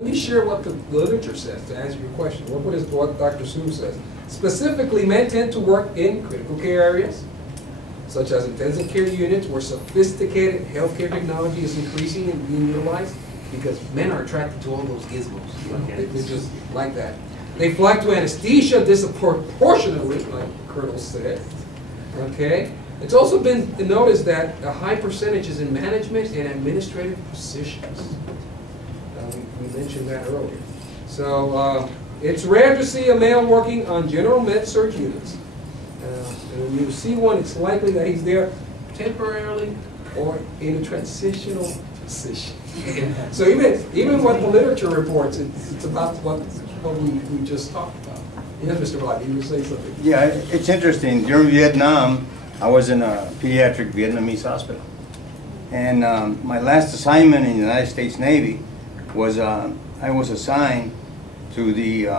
Let me share what the literature says to answer your question. What Dr. Sue says. Specifically, men tend to work in critical care areas, such as intensive care units, where sophisticated healthcare technology is increasing and being utilized, because men are attracted to all those gizmos. You know? They just like that. They flock to anesthesia disproportionately, like Colonel said. Okay. It's also been noticed that a high percentage is in management and administrative positions. We mentioned that earlier. So it's rare to see a male working on general med surg units. And when you see one, it's likely that he's there temporarily or in a transitional position. So even what the literature reports, it's about what we just talked about. Yes, Mr. White, you were saying something. Yeah, it's interesting. During Vietnam, I was in a pediatric Vietnamese hospital. And my last assignment in the United States Navy was I was assigned to the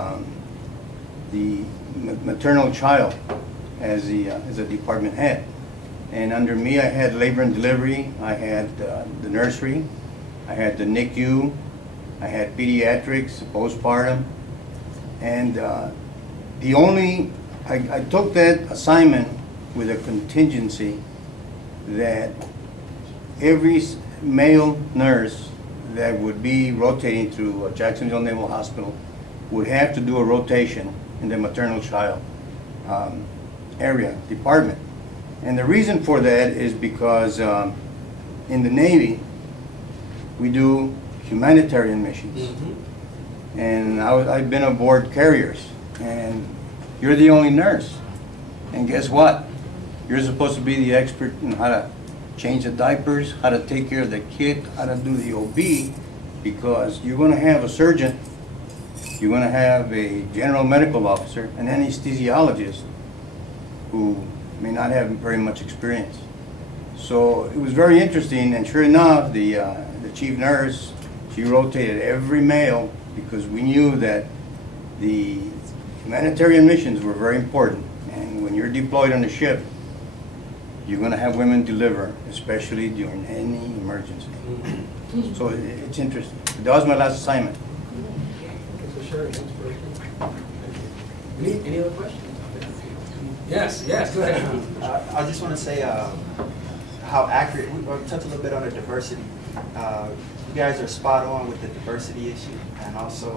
maternal child as a department head. And under me, I had labor and delivery, I had the nursery, I had the NICU, I had pediatrics, postpartum, and I took that assignment with a contingency that every male nurse that would be rotating through Jacksonville Naval Hospital would have to do a rotation in the maternal child area, department. And the reason for that is because in the Navy, we do humanitarian missions. Mm-hmm. And I've been aboard carriers, and you're the only nurse. And guess what? You're supposed to be the expert in how to change the diapers, how to take care of the kid, how to do the OB, because you're going to have a surgeon, you're going to have a general medical officer, an anesthesiologist who may not have very much experience. So it was very interesting, and sure enough, the chief nurse, she rotated every male because we knew that the humanitarian missions were very important. And when you're deployed on a ship, you're going to have women deliver, especially during any emergency. Mm-hmm. So it's interesting. That was my last assignment. Thanks for sharing. Any other questions? Yes, go ahead. I just want to say how accurate, we touched a little bit on the diversity. You guys are spot on with the diversity issue, and also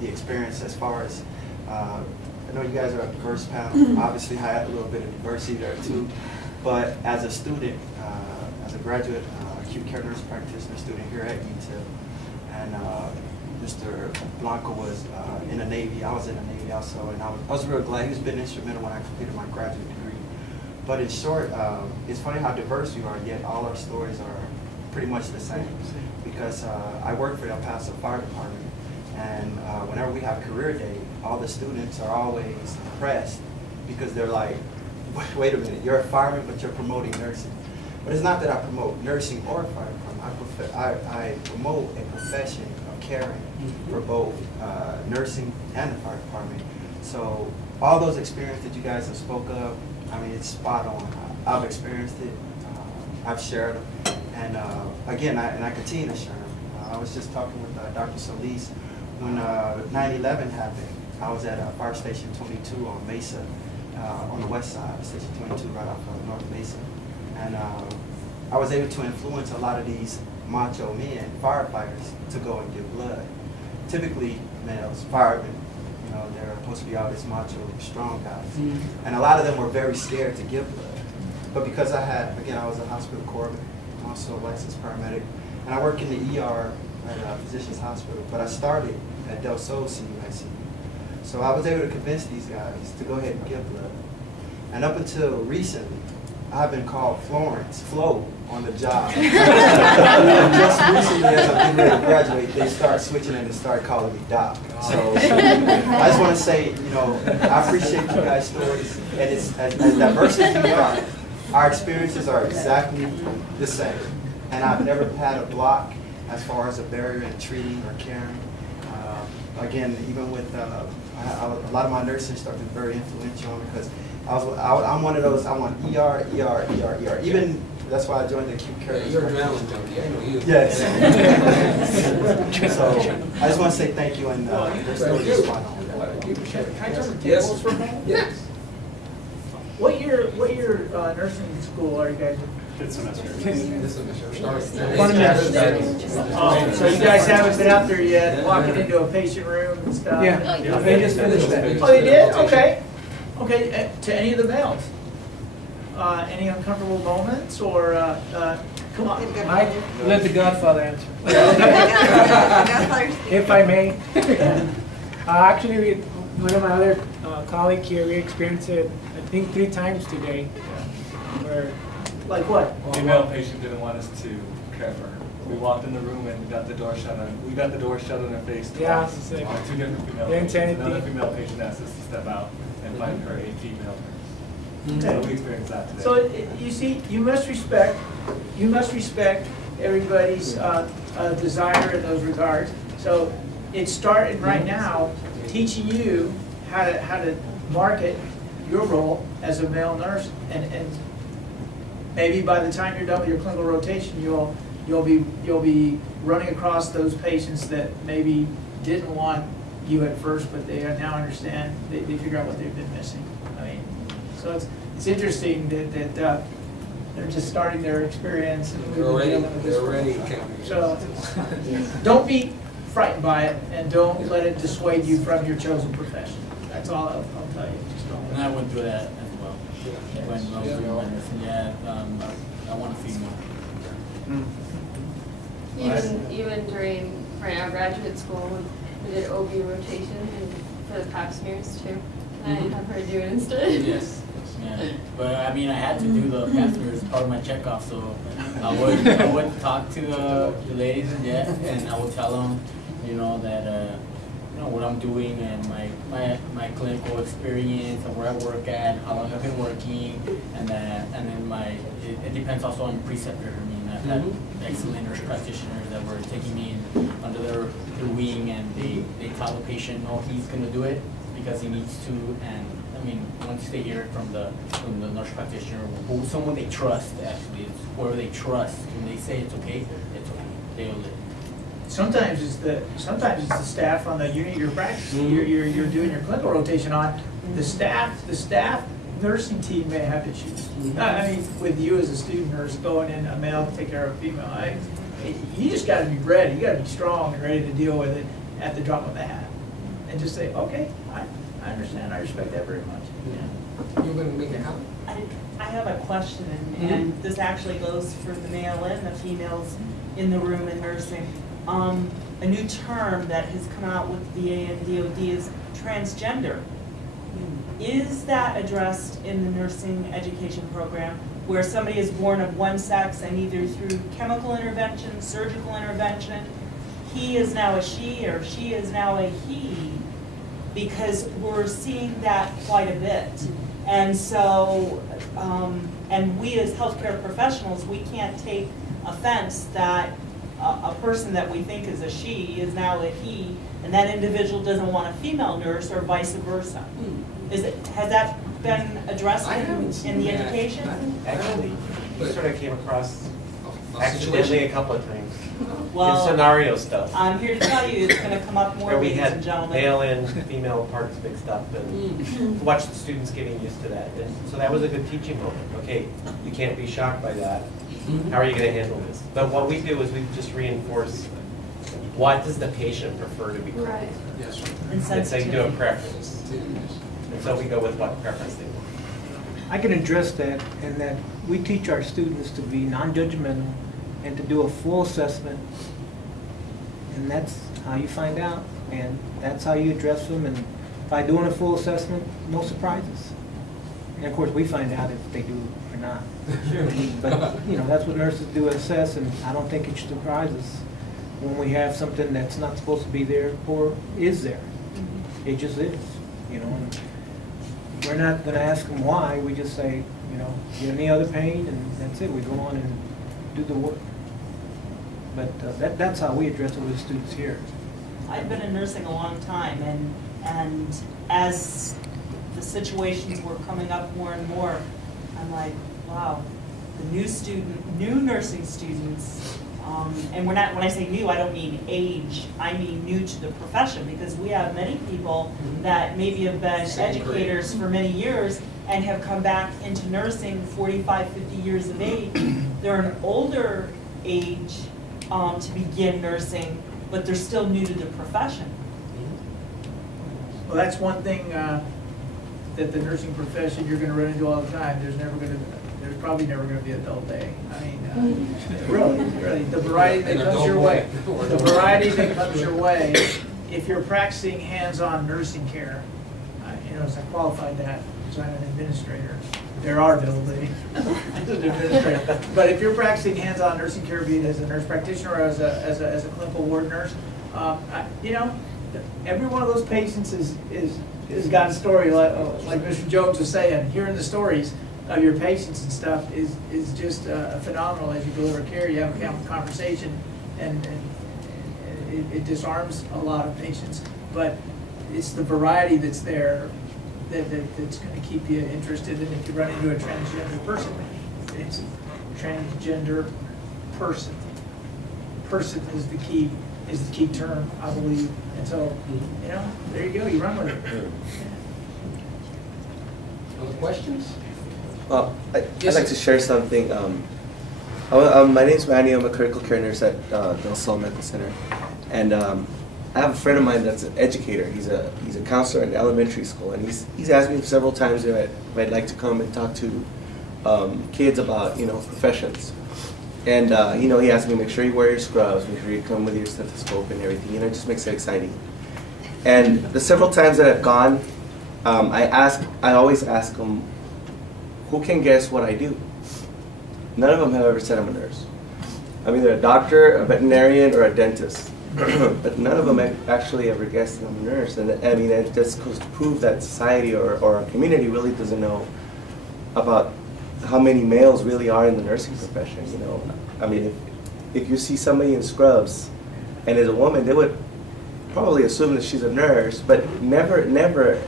the experience as far as, I know you guys are a diverse panel, obviously I had a little bit of diversity there too, but as a student, as a graduate acute care nurse practitioner student here at UTEP, and Mr. Blanco was in the Navy, I was in the Navy also, and I was real glad. He's been instrumental when I completed my graduate degree. But in short, it's funny how diverse we are, yet all our stories are pretty much the same. Because I work for the El Paso Fire Department, and whenever we have career day, all the students are always impressed because they're like, wait a minute, you're a fireman, but you're promoting nursing. But it's not that I promote nursing or fire department. I promote a profession of caring for both nursing and the fire department. So all those experiences that you guys have spoke of, I mean, it's spot on. I've experienced it. I've shared them. And again, I continue to share them. I was just talking with Dr. Solis when 9/11 happened. I was at Fire Station 22 on Mesa, on the west side of Station 22, right off of North Mesa. And I was able to influence a lot of these macho men, firefighters, to go and give blood. Typically, males, firemen, you know, they're supposed to be all this macho, strong guys. Mm-hmm. And a lot of them were very scared to give blood. But because I was a hospital corpsman, also a licensed paramedic, and I work in the ER at a physician's hospital, but I started at Del Sol CUIC. So I was able to convince these guys to go ahead and give blood. And up until recently, I've been called Flo, on the job. Just recently, as I'm getting ready to graduate, they start switching and they start calling me Doc. So I just want to say, you know, I appreciate you guys' stories, and it's as diverse as you are. Our experiences are exactly the same, and I've never had a block as far as a barrier in treating or caring. Again, even with a lot of my nursing instructors very influential because I'm one of those. I want ER. Even That's why I joined the acute care. Yeah, you're an adrenaline junkie, I know you. Yes. So I just want to say thank you, and their story is spot on. Can I turn the Yes. tables for a moment? Yes. What year nursing school are you guys in? Fifth semester. This semester, we're starting. Oh, so you guys haven't been out there yet, walking into a patient room and stuff? Yeah, they just finished that. Oh, they did? Okay. Okay, to any of the males? Any uncomfortable moments, or, come on, Mike, let the Godfather answer. Godfather's If I may. Actually, one of my other colleagues here, we experienced it, I think 3 times today. Where like what? Female patient didn't want us to care for her. We walked in the room and got the door shut on. We got the door shut on her face twice. Yeah, it's the same. On 2 different female The patients. insanity. Another female patient asked us to step out and find her a female nurse. So we experienced that today. So you see, you must respect everybody's desire in those regards. So it's starting right now, teaching you how to market your role as a male nurse, and maybe by the time you're done with your clinical rotation, you'll be running across those patients that maybe didn't want you at first, but they now understand. They figure out what they've been missing. I mean, so it's interesting that they're just starting their experience. And They're already counting. So don't be frightened by it, and don't let it dissuade you from your chosen profession. That's all I'll tell you. Just don't. And I went through that as well. When I was doing my nursing, I want a female. Even during our graduate school, we did OB rotation and for the pap smears too. Can I have her do it instead? Yes. Yeah. But I mean, I had to do the pap smears as part of my checkoff, so I would talk to the ladies and I would tell them, you know, that what I'm doing and my clinical experience and where I work at, how long I've been working, and then it depends also on the preceptor. I mean, I've had excellent nurse practitioners that were taking me under their wing, and they tell the patient, no, he's going to do it because he needs to. And I mean, once they hear it from the nurse practitioner, or someone they trust, actually, it's whoever they trust, when they say it's okay, they'll do it. Sometimes it's the staff on the unit you're practicing, you're doing your clinical rotation on. The staff nursing team may have issues. I mean, with you as a student nurse going in, a male to take care of a female, you just got to be ready. You got to be strong and ready to deal with it at the drop of a hat, and just say, okay, I understand. I respect that very much. Yeah. You're going to make it happen. I have a question, and this actually goes for the male and the females in the room in nursing. A new term that has come out with VA and DOD is transgender. Is that addressed in the nursing education program, where somebody is born of one sex and either through chemical intervention, surgical intervention, he is now a she or she is now a he? Because we're seeing that quite a bit. And so, and we as healthcare professionals, we can't take offense that a person that we think is a she is now a he, and that individual doesn't want a female nurse, or vice versa. Has that been addressed in the education? Actually, we sort of came across accidentally situation. a couple of times. Well, In scenario stuff. I'm here to tell you it's going to come up more, Where we ladies had and gentlemen. male and female parts mixed up, and watch the students getting used to that. And so that was a good teaching moment. Okay, you can't be shocked by that. How are you going to handle this? But what we do is we just reinforce, what does the patient prefer to be called? Right. Yes. And And so you do a sensitivity. preference. And so we go with what preference they want. I can address that in that we teach our students to be non-judgmental and to do a full assessment. And that's how you find out, and that's how you address them. And by doing a full assessment, no surprises. And of course, we find out if they do or not. Sure. But, you know, that's what nurses do, assess, and I don't think it should surprise us when we have something that's not supposed to be there or is there. It just is, you know. And we're not going to ask them why. We just say, you know, you have any other pain, and that's it. We go on and do the work. But that's how we address it with the students here. I've been in nursing a long time, and as the situations were coming up more and more, I'm like, wow, the new nursing students, and when I say new, I don't mean age, I mean new to the profession, because we have many people that maybe have been educators for many years and have come back into nursing 45, 50 years of age. They're an older age to begin nursing, but they're still new to the profession. Well, that's one thing that the nursing profession you're going to run into all the time. There's probably never going to be a dull day. I mean, really, the variety that comes your way, if you're practicing hands-on nursing care, as I qualified that, so I'm an administrator. There are dull days as an administrator. But if you're practicing hands-on nursing care, be it as a nurse practitioner or as a clinical ward nurse, every one of those patients is got a story, like Mr. Jones was saying. Hearing the stories of your patients and stuff is just phenomenal. As you deliver care, you have a conversation, and it disarms a lot of patients. But it's the variety that's there that's going to keep you interested. And if you run into a transgender person, it's a transgender person. Person is the key term, I believe. And so, there you go. You run with it. Other questions? Well, I'd Yes, like sir. to share something. My name's Manny. I'm a critical care nurse at Del Sol Medical Center, and I have a friend of mine that's an educator. He's a counselor in elementary school, and he's asked me several times if I'd like to come and talk to kids about professions. And he asked me to make sure you wear your scrubs, make sure you come with your stethoscope and everything. It just makes it exciting. And the several times that I've gone, I always ask them, who can guess what I do? None of them have ever said I'm a nurse. I'm either a doctor, a veterinarian, or a dentist. But none of them actually ever guessed that I'm a nurse. And I mean, it just goes to prove that society or our community really doesn't know about how many males really are in the nursing profession. I mean, if you see somebody in scrubs and is a woman, they would probably assume that she's a nurse, but never.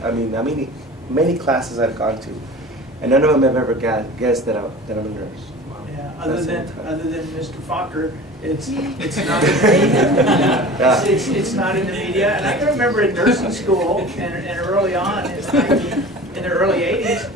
I mean, many classes I've gone to, and none of them have ever guessed that I'm a nurse. Yeah, other than Mr. Fokker, it's not in the media. It's not in the media. And I can remember in nursing school and early on in the early 80s,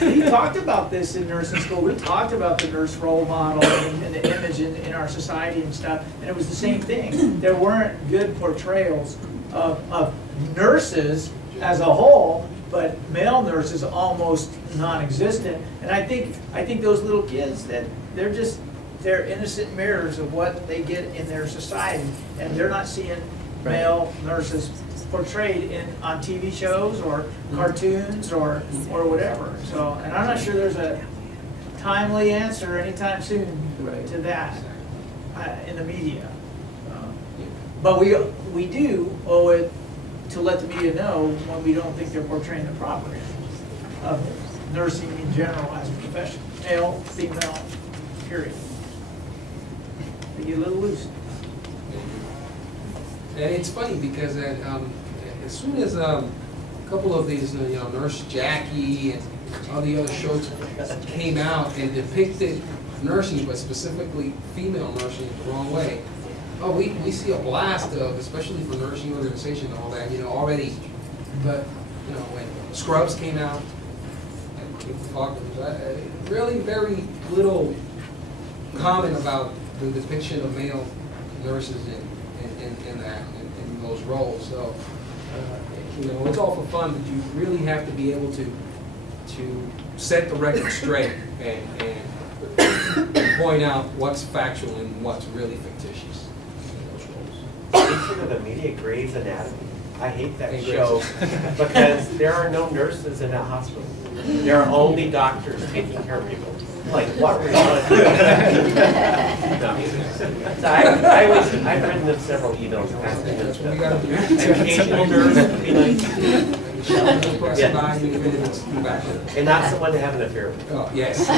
we talked about this in nursing school. We talked about the nurse role model and the image in our society and stuff. And it was the same thing. There weren't good portrayals of nurses as a whole, but male nurses almost non-existent. And I think those little kids, that they're innocent mirrors of what they get in their society, and they're not seeing male nurses portrayed on TV shows or cartoons or whatever. So, and I'm not sure there's a timely answer anytime soon to that in the media. But we do owe it to let the media know when we don't think they're portraying the proper image of nursing in general as a profession, male, female, period. They get a little loose. And it's funny because as soon as a couple of these, Nurse Jackie and all the other shows came out and depicted nursing, but specifically female nursing, the wrong way, we see a blast of, especially for nursing organizations and all that, already. But when Scrubs came out, and really very little comment about the depiction of male nurses in those roles. So, it's all for fun, but you really have to be able to set the record straight and point out what's factual and what's really fictitious in those roles. Speaking of the media, Grey's Anatomy. I hate that And show because there are no nurses in that hospital. There are only doctors taking care of people. Like, what reality? So I've written them several emails asking them stuff. An occasional nurse would be like, and not someone to have an affair with. Oh, yes.